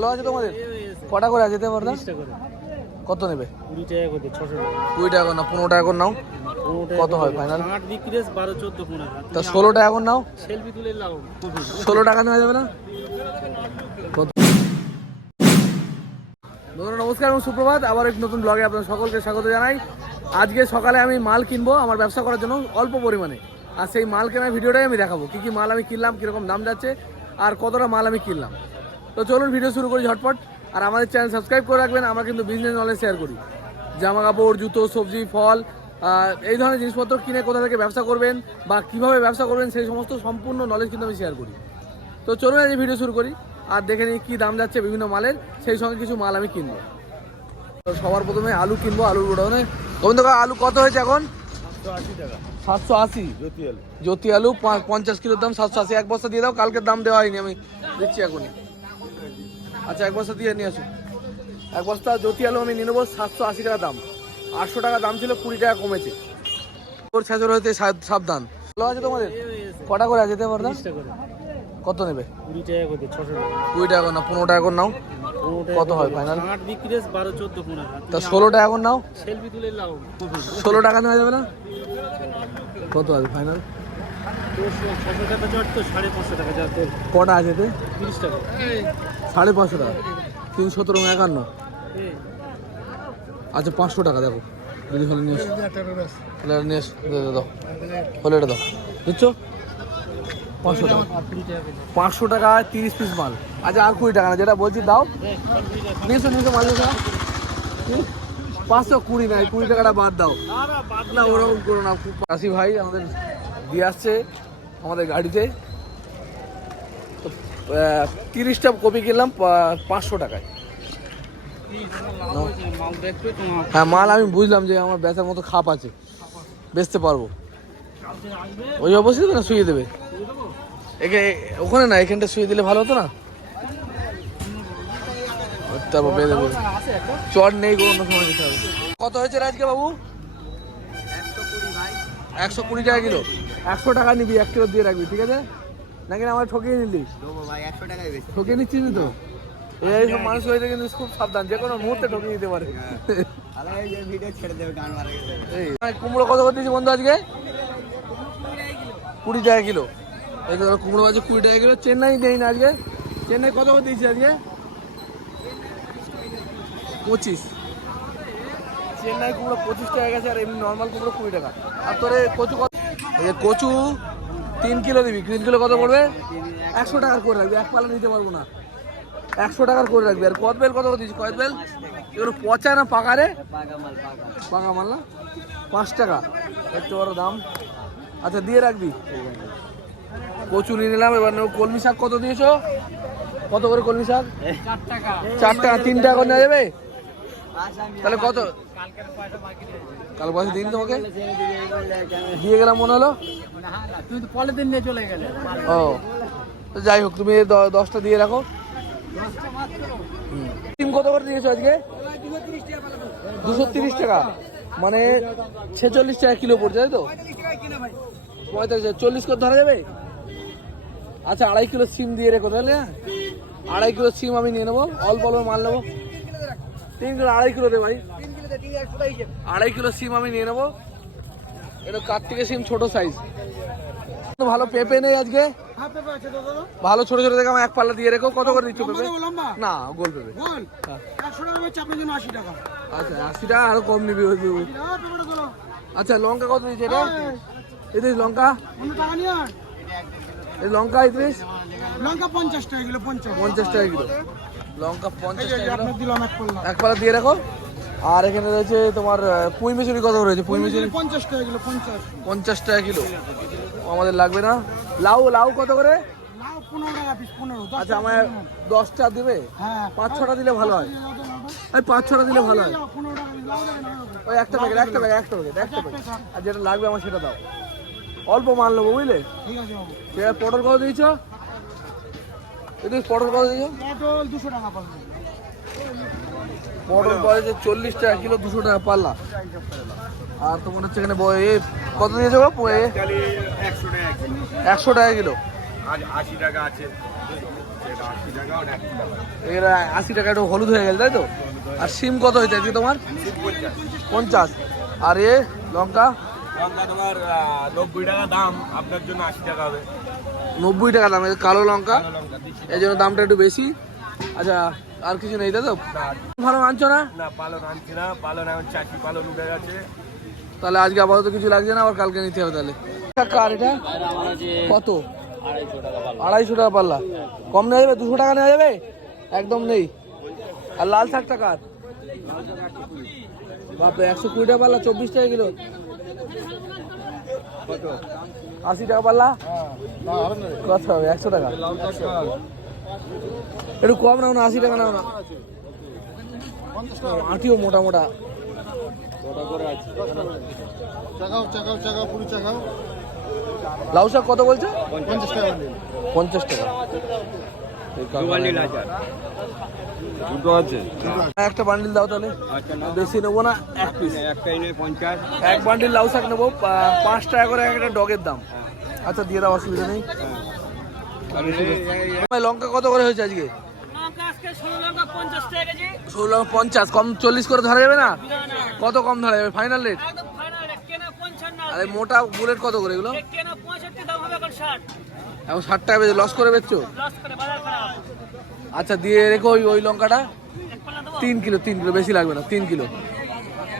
ভালো আছে তোমাদের? কটা করে যেতে করে। কত নেবে? কুড়ি টাকা করে ছশো টাকা। কুড়ি টাকা করে নাও পনেরো টাকা করে নাও। কত হয় final? আট বিক্রি বারো চোদ্দ পনেরো। তা ষোলো টাকা করে নাও। সেলফি তুলে লাও ষোলো টাকা নেওয়া যাবে না? বন্ধুরা নমস্কার এবং সুপ্রভাত। আবার এক নতুন ব্লগে আপনাদের সকলকে স্বাগত জানাই। আজকে সকালে আমি মাল কিনবো আমার ব্যবসা করার জন্য অল্প পরিমাণে। আর সেই মাল কেনার ভিডিওটাই আমি দেখাবো। কী কী মাল আমি কিনলাম কীরকম দাম যাচ্ছে আর কতটা মাল আমি কিনলাম। তো চলুন ভিডিও শুরু করি ঝটপট। আর আমাদের চ্যানেল সাবস্ক্রাইব করে রাখবেন আমরা কিন্তু বিজনেস নলেজ শেয়ার করি। জামা কাপড় জুতো সবজি ফল এই ধরনের জিনিসপত্র কিনে কোথা থেকে ব্যবসা করবেন বা কীভাবে ব্যবসা করবেন সেই সমস্ত সম্পূর্ণ নলেজ কিন্তু আমি শেয়ার করি। তো চলুন আজ ভিডিও শুরু করি আর দেখে নিই কী দাম যাচ্ছে বিভিন্ন মালের সেই সঙ্গে কিছু মাল আমি কিনবো। তো সবার প্রথমে আলু কিনবো আলুর গোডাউনে। গোবিন্দ আলু কত হয়েছে এখন? সাতশো আশি। জ্যোতি আলু পঞ্চাশ কিলোর দাম সাতশো আশি। এক বস্তা দিয়ে দাও কালকের দাম দেওয়া হয়নি আমি দিচ্ছি এখনই। আচ্ছা এক বস্তা দিয়ে নিয়ে আসো। এক বস্তা জ্যোতি আলু আমি নিয়ে নেব সাতশো আশি টাকা দাম। আটশো টাকা দাম ছিল কুড়ি টাকা কমেছে। তোর ছেঁচর হয়েছে সাবধান। ভালো আছে তোমাদের? কটা করে আছে যেতে পারতাম কত নেবে? কুড়ি টাকা করে ছশো টাকা। কুড়ি টাকা করে নাও পনেরো টাকা করে নাও। কত হয় ফাইনাল আট বিক্রি বারো চোদ্দ পনেরো। তা ষোলো টাকা করে নাও। সেলফি তুলে লাও। ষোলো টাকা নেওয়া যাবে না? কত আছে ফাইনাল কটা আছে সাড়ে পাঁচশো টাকা। তিন সতেরো একান্ন? আচ্ছা পাঁচশো টাকা দেখো। যদি হলে নিয়ে নিয়ে দাও। হলে এটা দাও। বুঝছ? পাঁচশো টাকা। পাঁচশো টাকা তিরিশ পিস মাল। আচ্ছা আর কুড়ি টাকা না যেটা বলছি দাও। নিয়ে এসো নিয়ে এসো মাল নিয়ে এসো। হুম? পাঁচশো কুড়ি নাই কুড়ি টাকাটা বাদ দাও। না ওরকম করো না আসি ভাই আমাদের দিয়ে আসছে আমাদের গাড়িতে। তিরিশটা কপি কিনলাম পাঁচশো টাকায়। হ্যাঁ মাল আমি বুঝলাম যে আমার বেচার মতো খাপ আছে। বেচতে পারব। ওই অবশ্যই তো না শুয়ে দেবে। একে, ওখানে না, এখানটা শুয়ে দিলে ভালো হতো না? চট নেই অন্য সময় কত হয়েছে আজকে বাবু? একশো কুড়ি টাকা কিলো? একশো টাকা নিবি এক কিলো দিয়ে রাখবি ঠিক আছে? নাকি না আমার ঠকিয়ে নিলি? ঠকিয়ে নিচ্ছিস তো? এই সব মানুষ হয়েছে কিন্তু খুব সাবধান যে কোনো মুহূর্তে ঠকিয়ে দিতে পারে। কুমড়ো কত করে দিয়েছি বন্ধু আজকে? কুড়ি টাকা কিলো। এই তো কুমড়ো আছে কুড়ি টাকা কিলো চেন্নাই নেই না আজকে? চেন্নাই কত করে দিয়েছি আজকে? পঁচিশ। চেন্নাই কুমড়ো পঁচিশ টাকা গেছে আর এমনি নর্মাল কুমড়ো কুড়ি টাকা। আর তোর কচু কত এই কচু, তিন কিলো দিবি। তিন কিলো কত পড়বে? একশো টাকার করে রাখবি। এক পালা নিতে পারব না। একশো টাকার করে রাখবি। আর কত বেল কত দিচ্ছি কত বেল? এগুলো পচা না পাকা রে? পাকা মাল না? পাঁচ টাকা। একটু বড় দাম। আচ্ছা দিয়ে রাখবি। কচু নিয়ে নিলাম, এবার কলমি শাক। কত দিয়েছ? কত করে কলমি শাক? চার টাকা। তিন টাকা করে নেওয়া যাবে? তাহলে কত? কাল পয়সা দিন তোমাকে? দিয়ে গেলাম মনে হলো? তুই তো পরের দিন নিয়ে চলে গেলে। ও তো যাই হোক তুমি দশটা দিয়ে রাখো। ডিম কত করে দিয়েছ আজকে? দুশো তিরিশ টাকা। মানে ছেচল্লিশ টাকা কিলো পড়ছে তাই তো? পঁয়তাল্লিশ চল্লিশ করে ধরা যাবে? আচ্ছা আড়াই কিলো সিম দিয়ে রেখো তাহলে হ্যাঁ? আড়াই কিলো সিম আমি নিয়ে নেব। অল্প অল্প মাল নেব। তিন কিলো আড়াই কিলো দে ভাই। আড়াই কিলো সিম আমি নিয়ে নেব। এটা কার্তিকের সিম? ছোট সাইজ ভালো পেঁপে নেই আজকে। ভালো ছোট ছোট দেখে আমার এক পাল্লা দিয়ে রেখো। কত করে দিচ্ছ পেঁপে? না গোল পেঁপে। হ্যাঁ। আচ্ছা আশি টাকা আরও কম নিবি আচ্ছা লঙ্কা কত দিচ্ছে এটা? ইদ্রিস লঙ্কা। এই লঙ্কা ইদ্রিস লঙ্কা পঞ্চাশ টাকা কিলো পঞ্চাশ। টাকা কিলো। লঙ্কা পঞ্চাশ টাকা এক পাল্লা দিয়ে রাখো। আর এখানে রয়েছে তোমার পুঁই মিচুরি কত রয়েছে পুঁই মিচুরি পঞ্চাশ টাকা কিলো পঞ্চাশ। পঞ্চাশ টাকা কিলো। আমাদের লাগবে না? লাউ লাউ কত করে? আচ্ছা আমার দশটা দেবে? হ্যাঁ পাঁচ ছটা দিলে ভালো হয়। ওই পাঁচ ছটা দিলে ভালো হয়। ওই একটা প্যাকেট একটা প্যাকেট একটা প্যাকেট একটা প্যাকেট আর যেটা লাগবে আমার সেটা দাও। অল্প মাল নেব বুঝলে? ঠিক আছে পটল কত দিয়েছ? পটল কত দিয়েছ? পটল দুশো টাকা পাল্লা পটল পড়েছে চল্লিশ টাকা কিলো দুশো টাকা পাল্লা। আর তোমার হচ্ছে এখানে কত দিয়েছ এ? একশো টাকা কিলো। আশি টাকা আছে এরা আশি টাকা একটু হলুদ হয়ে গেছে তাই তো? আর সিম কত হয়েছে আজকে তোমার? পঞ্চাশ। আর এ লঙ্কা? লঙ্কা তোমার নব্বই টাকা দাম আপনার জন্য আশি টাকা হবে। নব্বই টাকা দাম কালো লঙ্কা। এই জন্য দামটা একটু বেশি। আচ্ছা আর কিছু নেই তো ভালো আনছো না? না পালন আনছি না। পালন এখন চারটি পালন উঠে গেছে। তাহলে আজকে আপাতত কিছু লাগছে না আবার কালকে নিতে হবে তাহলে। কার এটা? কত? আড়াইশো টাকা পাল্লা। কম নেওয়া যাবে? দুশো টাকা নেওয়া যাবে? একদম নেই। আর লাল শাকটা কার? বাপরে একশো কুড়ি টাকা পাল্লা চব্বিশ টাকা কিলো। আশি টাকা পাল্লা? কত হবে একশো টাকা। একটু কম নাও না আশি টাকা নাও না। আটিও মোটা মোটা। চাকাও চাকাও চাকাও পুরো চাকাও। লাউ শাক কত বলছে? পঞ্চাশ টাকা পঞ্চাশ টাকা। দুটো আছে। একটা বান্ডিল দাও তাহলে। বেশি নেব না এক পিস একটাই নেই পঞ্চাশ। এক বান্ডিল লাউ শাক নেব পাঁচ টাকা করে একটা ডগের দাম। আচ্ছা দিয়ে দাও অসুবিধা নেই। লঙ্কা কত করে হয়েছে আজকে? ষোলো পঞ্চাশ কম চল্লিশ করে ধরা যাবে না? কত কম ধরা যাবে? ফাইনাল রেট আরে মোটা বুলেট কত করে এগুলো? এখন ষাট। টাকা বেচে লস করে বেচছো? আচ্ছা দিয়ে রেখো ওই ওই লঙ্কাটা। তিন কিলো তিন কিলো বেশি লাগবে না তিন কিলো।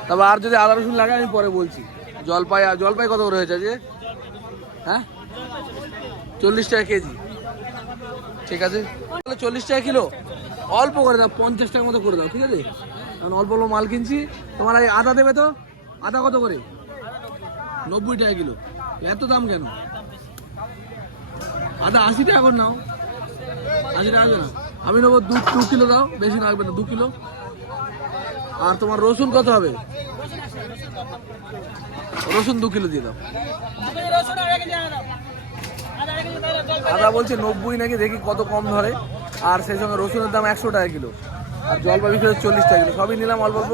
তারপর আর যদি আদা রসুন লাগে আমি পরে বলছি। জলপাই আর জলপাই কত করে হয়েছে যে হ্যাঁ? চল্লিশ টাকা কেজি। ঠিক আছে? তাহলে চল্লিশ টাকা কিলো? অল্প করে দাও পঞ্চাশ টাকার মতো করে দাও, ঠিক আছে? কারণ অল্প অল্প মাল কিনছি। তোমার এই আদা দেবে তো? আদা কত করে? নব্বই টাকা কিলো। এত দাম কেন? আদা আশি টাকা করে নাও। আশি টাকা না আমি নেব দু দু কিলো দাও, বেশি লাগবে না, দু কিলো। আর তোমার রসুন কত হবে? রসুন দু কিলো দিয়ে দাও। আদা বলছে নব্বই নাকি, দেখি কত কম ধরে। আর সেই সঙ্গে রসুনের দাম একশো টাকা কিলো। আর জলপা বিক্রি চল্লিশ টাকা কিলো। সবই নিলাম অল্প অল্প।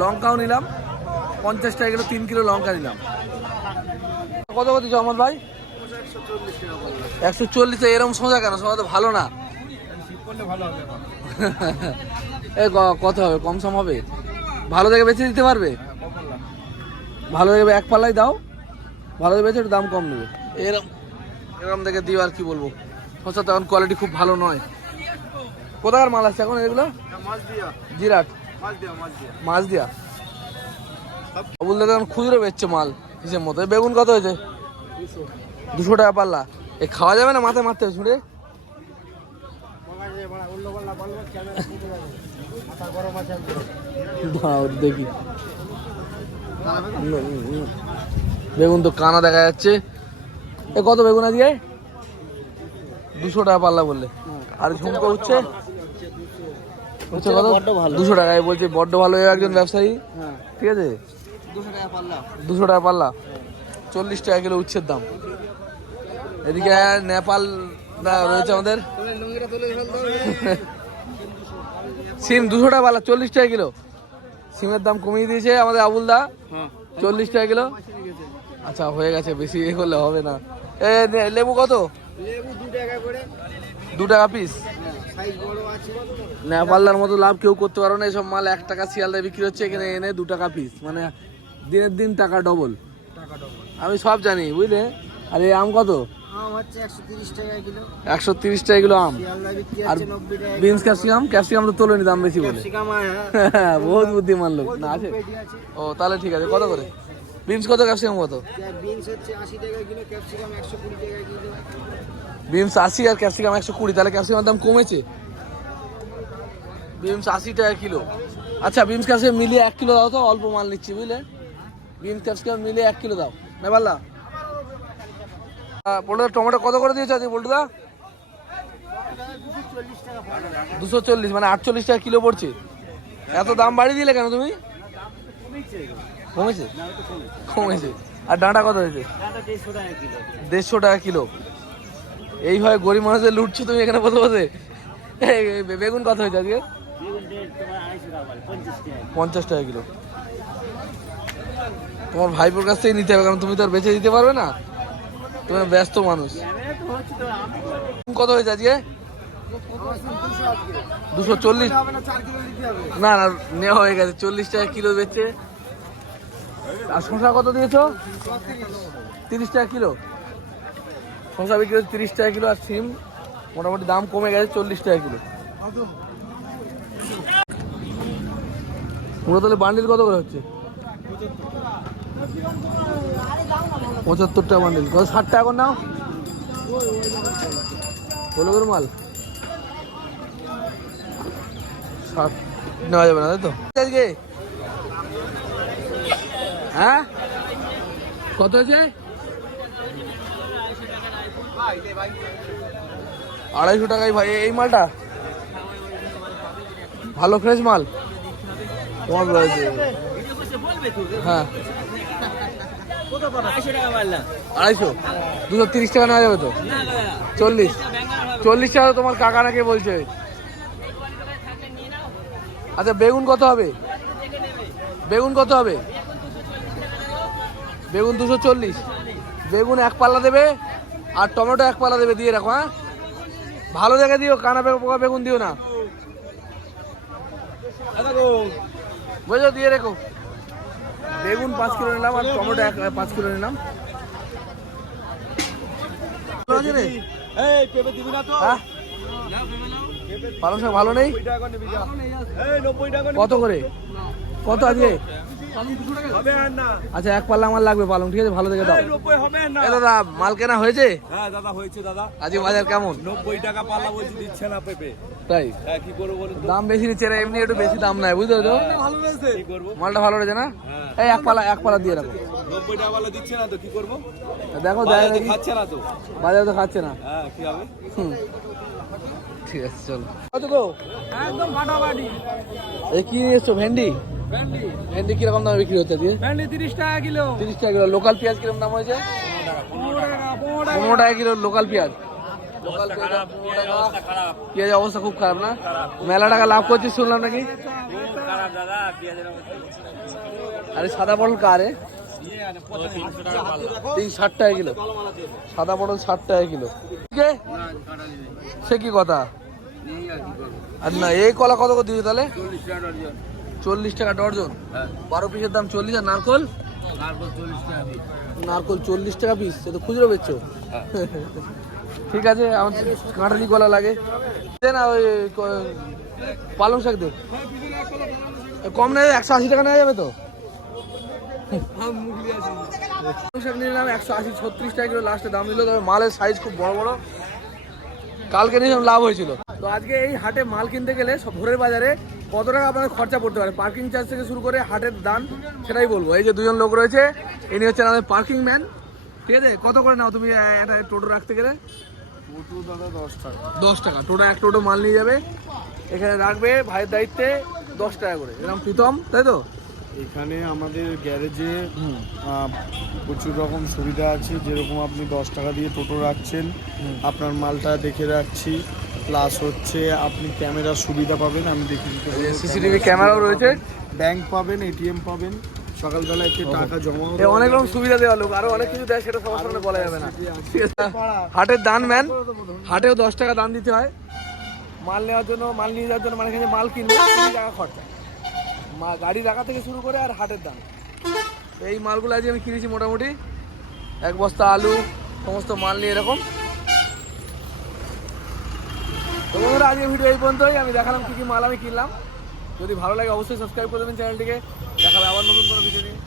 লঙ্কাও নিলাম। পঞ্চাশ টাকা কিলো, তিন কিলো লঙ্কা নিলাম। কত কত আমার ভাই? একশো চল্লিশ। এরকম সোজা কেন? সোজা তো ভালো না। এ কত হবে? কম সম হবে? ভালো দেখে বেচে দিতে পারবে? ভালো দেখে এক পাল্লাই দাও। ভালো দেখে একটু দাম কম নেবে। এরকম এরকম দেখে দিও আর কি বলব। শসা তো এখন কোয়ালিটি খুব ভালো নয়। কোথাকার মাল আছে এখন এগুলো? জিরাট। মাছ দিয়া দিয়া। বলতে এখন খুচরো বেচছে মাল হিসেব মতো? বেগুন কত হয়েছে? দুশো। টাকা পাল্লা। এ খাওয়া যাবে না মাথায় মারতে দাঁড়াও দেখি। বেগুন তো কানা দেখা যাচ্ছে। এ কত বেগুন আজকে? দুশো টাকা পাল্লা বললে। আর ঝুমকো উঠছে? উঠছে কত দুশো টাকায় বলছে বড্ড ভালো একজন ব্যবসায়ী। ঠিক আছে? দুশো টাকা পাল্লা। চল্লিশ টাকা কিলো উচ্ছের দাম। এদিকে নেপাল রয়েছে আমাদের। সিম দুশো টাকা পাল্লা চল্লিশ টাকা কিলো। সিমের দাম কমিয়ে দিয়েছে আমাদের আবুল দা। চল্লিশ টাকা কিলো। আচ্ছা হয়ে গেছে বেশি এ করলে হবে না। এ লেবু কত? লেবু দু টাকা পিস নেপালদার মতো লাভ কেউ করতে পারো না। এসব মাল এক টাকা শিয়ালদায় বিক্রি হচ্ছে, এখানে এনে দু টাকা পিস মানে দিনের দিন টাকা ডবল আমি সব জানি, বুঝলে? আর এই আম কত? একশো তিরিশ টাকা কিলো আম। আর বিনস ক্যাপসিকাম ক্যাপসিকাম তো তোলেনি দাম বেশি বলে। বহুত বুদ্ধিমান লোক। না, আছে? ও, তাহলে ঠিক আছে। কত করে? বিনস কত ক্যাপসিকাম কত? বিনস হচ্ছে আশি টাকা কিলো ক্যাপসিকাম একশো কুড়ি টাকা কিলো। বিমস আশি আর ক্যাপসিকাম একশো কুড়ি তাহলে ক্যাপসিকামের দাম কমেছে? বিমস আশি টাকা কিলো। আচ্ছা বিমস ক্যাপসিকাম মিলিয়ে এক কিলো দাও তো অল্প মাল নিচ্ছি বুঝলে? বিমস ক্যাপসিকাম মিলিয়ে এক কিলো দাও। না পারলা বলতো টমেটো কত করে দিয়েছে আজকে বলটুদা? দুশো চল্লিশ মানে আটচল্লিশ টাকা কিলো পড়ছে। এত দাম বাড়িয়ে দিলে কেন তুমি? কমেছে? কমেছে। আর ডাঁটা কত হয়েছে? দেড়শো টাকা কিলো। এইভাবে গরিব মানুষদের লুটছো তুমি এখানে বসে বসে? এই, এই, বেগুন কত হয়েছে আজকে? পঞ্চাশ টাকা কিলো। তোমার ভাইপোর কাছ থেকে নিতে হবে কারণ তুমি তো আর বেচে দিতে পারবে না। তুমি ব্যস্ত মানুষ। কত হয়েছে আজকে? দুশো চল্লিশ? না না নেওয়া হয়ে গেছে। চল্লিশ টাকা কিলো বেচছে আর শশা কত দিয়েছ? তিরিশ টাকা কিলো। শশা বিক্রি হচ্ছে তিরিশ টাকা কিলো আর সিম মোটামুটি দাম কমে গেছে চল্লিশ টাকা কিলো। ওরা তাহলে বান্ডিল কত করে হচ্ছে? পঁচাত্তর টাকা বান্ডিল কত, ষাট টাকা করে নাও। হলো করে মাল? ষাট, নেওয়া যাবে না, তাই তো? আজকে? হ্যাঁ? কত হয়েছে? আড়াইশো টাকায় ভাই, এই মালটা? ভালো ফ্রেশ মাল? তোমার হ্যাঁ। আড়াইশো? দুশো তিরিশ টাকা নেওয়া যাবে তো? চল্লিশ? চল্লিশ টাকা তোমার কাকা নাকি বলছে। আচ্ছা বেগুন কত হবে? বেগুন কত হবে? বেগুন দুশো চল্লিশ। বেগুন এক পাল্লা দেবে? আর টমেটো এক পালা দেবে দিয়ে রাখো হ্যাঁ? ভালো দেখে দিও কানা পোকা বেগুন দিও না। বুঝলো দিয়ে রেখো। বেগুন পাঁচ কিলো নিলাম আর টমেটো এক পাঁচ কিলো নিলাম। ভালো হ্যাঁ? পালং শাক ভালো নেই? কত করে? কত আজকে? হবে আর না আচ্ছা এক পাল্লা আমার লাগবে পালং ঠিক আছে? ভালো দেখে দাও। হবে না এ দাদা মাল কেনা হয়েছে? হ্যাঁ দাদা হয়েছে দাদা। আজকে বাজার কেমন? নব্বই টাকা পাল্লা বলছি দিচ্ছে না পেঁপে। তাই? হ্যাঁ কি করব দাম বেশি নিচ্ছে না এমনি একটু বেশি দাম নাই বুঝতে তো ভালো রয়েছে। মালটা ভালো রয়েছে না? হ্যাঁ। এই এক পালা এক পালা দিয়ে রাখো। নব্বই টাকা পাল্লা দিচ্ছে না তো কি করব? দেখো। খাচ্ছে না তো। বাজারে তো খাচ্ছে না। হ্যাঁ কি হবে? হুম। ঠিক আছে চলো। কত গো? একদম ফাটাফাটি। এই কি নিয়ে এসছো ভেন্ডি? ভেন্ডি কীরকম দামে বিক্রি হচ্ছে আজকে? ভেন্ডি তিরিশ টাকা কিলো। তিরিশ টাকা কিলো। লোকাল পেঁয়াজ কীরকম দাম হয়েছে? পনেরো টাকা কিলো লোকাল পেঁয়াজ। লোকাল পেঁয়াজ অবস্থা খুব খারাপ না? মেলা টাকা লাভ করছিস শুনলাম নাকি? আরে সাদা পটল কারে তিন ষাট টাকা কিলো। সাদা পটল ষাট টাকা কিলো? সে কি কথা? আর না এই কলা কত করে দিয়েছে তাহলে? চল্লিশ টাকা ডর্জন। বারো পিসের দাম চল্লিশ আর নারকল? নারকল চল্লিশ টাকা পিস সে তো খুচরো বেচছো। ঠিক আছে আমার কাঁঠালি কলা লাগে। না ওই পালং শাক দে। কম নেই একশো আশি টাকা নেওয়া যাবে তো? পালং শাক নিয়ে নিলাম একশো আশি ছত্রিশ টাকা কিলো লাস্টে দাম দিল তবে মালের সাইজ খুব বড় বড়। কালকে নিয়ে লাভ হয়েছিল। তো আজকে এই হাটে মাল কিনতে গেলে সব ভোরের বাজারে কত টাকা আপনাদের খরচা পড়তে পারে? পার্কিং চার্জ থেকে শুরু করে হাটের দান সেটাই বলব। এই যে দুজন লোক রয়েছে ইনি হচ্ছে আমাদের পার্কিং ম্যান ঠিক আছে? কত করে নাও তুমি একটা টোটো রাখতে গেলে? দশ টাকা। টোটো এক টোটো মাল নিয়ে যাবে। এখানে রাখবে ভাইয়ের দায়িত্বে দশ টাকা করে। এরকম প্রীতম তাই তো? এখানে আমাদের গ্যারেজে প্রচুর রকম সুবিধা আছে। যেরকম আপনি দশ টাকা দিয়ে টোটো রাখছেন আপনার মালটা দেখে রাখছি। প্লাস হচ্ছে আপনি ক্যামেরার সুবিধা পাবেন আমি দেখি। সিসিটিভি ক্যামেরাও রয়েছে। ব্যাংক পাবেন এটিএম পাবেন সকালবেলা একটু টাকা জমা এ অনেক রকম সুবিধা দেওয়া লোক আরও অনেক কিছু দেয় সেটা সবার সামনে বলা যাবে না। হাটের দান ম্যান হাটেও দশ টাকা দান দিতে হয়। মাল নেওয়ার জন্য মাল নিয়ে যাওয়ার জন্য মানে এখানে মাল কিনবে কুড়ি টাকা খরচা। মা গাড়ি রাখা থেকে শুরু করে আর হাটের দাম। এই মালগুলো আজকে আমি কিনেছি মোটামুটি। এক বস্তা আলু সমস্ত মাল নিয়ে এরকম। তো বন্ধুরা, আজকে ভিডিও এই পর্যন্তই। আমি দেখালাম কী কী মাল আমি কিনলাম। যদি ভালো লাগে, অবশ্যই সাবস্ক্রাইব করে দেবেন চ্যানেলটিকে দেখাবে আবার নতুন কোনো ভিডিও নিয়ে।